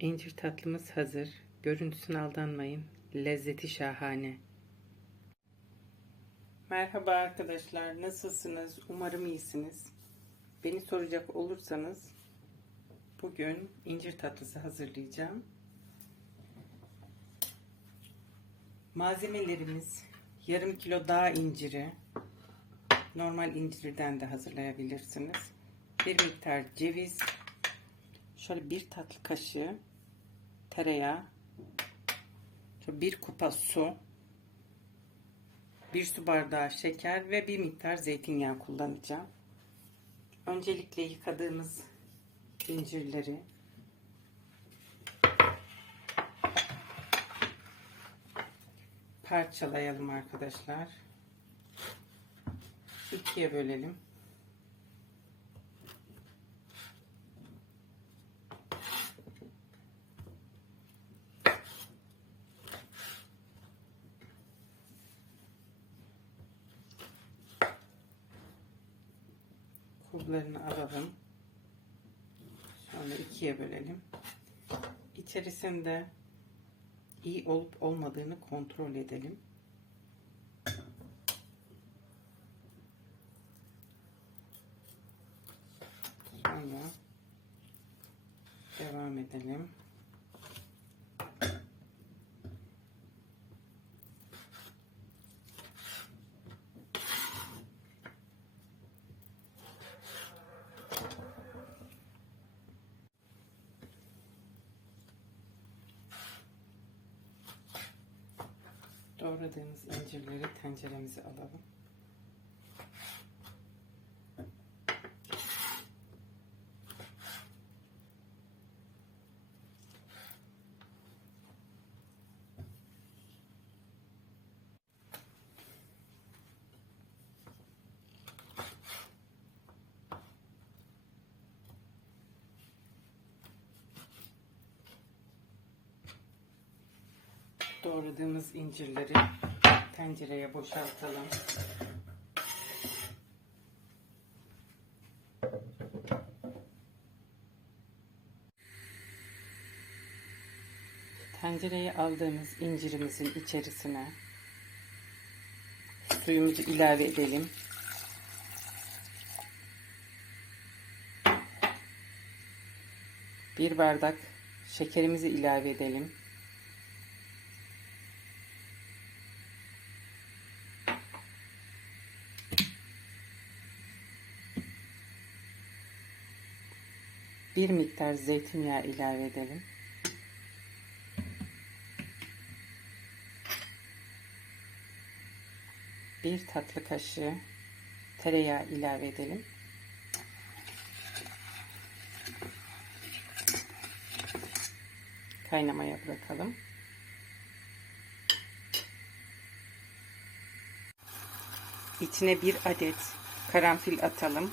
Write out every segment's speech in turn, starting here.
İncir tatlımız hazır. Görüntüsüne aldanmayın. Lezzeti şahane. Merhaba arkadaşlar. Nasılsınız? Umarım iyisiniz. Beni soracak olursanız bugün incir tatlısı hazırlayacağım. Malzemelerimiz yarım kilo dağ inciri. Normal incirden de hazırlayabilirsiniz. Bir miktar ceviz, şöyle bir tatlı kaşığı tereyağı, bir kupa su, bir su bardağı şeker ve bir miktar zeytinyağı kullanacağım. Öncelikle yıkadığımız incirleri parçalayalım arkadaşlar. İkiye bölelim. Kublarını alalım. Sonra ikiye bölelim. İçerisinde iyi olup olmadığını kontrol edelim. Sonra devam edelim. Doğradığımız incirleri tenceremize alalım. Doğradığımız incirleri tencereye boşaltalım. Tencereye aldığımız incirimizin içerisine suyumuzu ilave edelim. Bir bardak şekerimizi ilave edelim. Bir miktar zeytinyağı ilave edelim. Bir tatlı kaşığı tereyağı ilave edelim. Kaynamaya bırakalım. İçine bir adet karanfil atalım.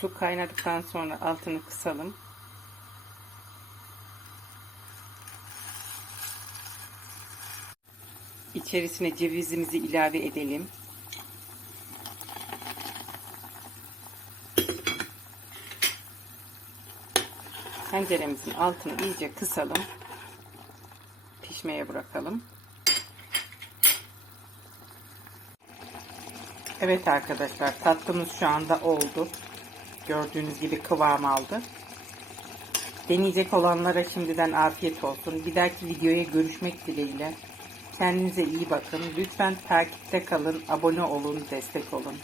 Su kaynadıktan sonra altını kısalım. İçerisine cevizimizi ilave edelim. Tenceremizin altını iyice kısalım. Pişmeye bırakalım. Evet arkadaşlar tatlımız şu anda oldu. Gördüğünüz gibi kıvam aldı. Deneyecek olanlara şimdiden afiyet olsun. Bir dahaki videoya görüşmek dileğiyle. Kendinize iyi bakın. Lütfen takipte kalın, abone olun, destek olun.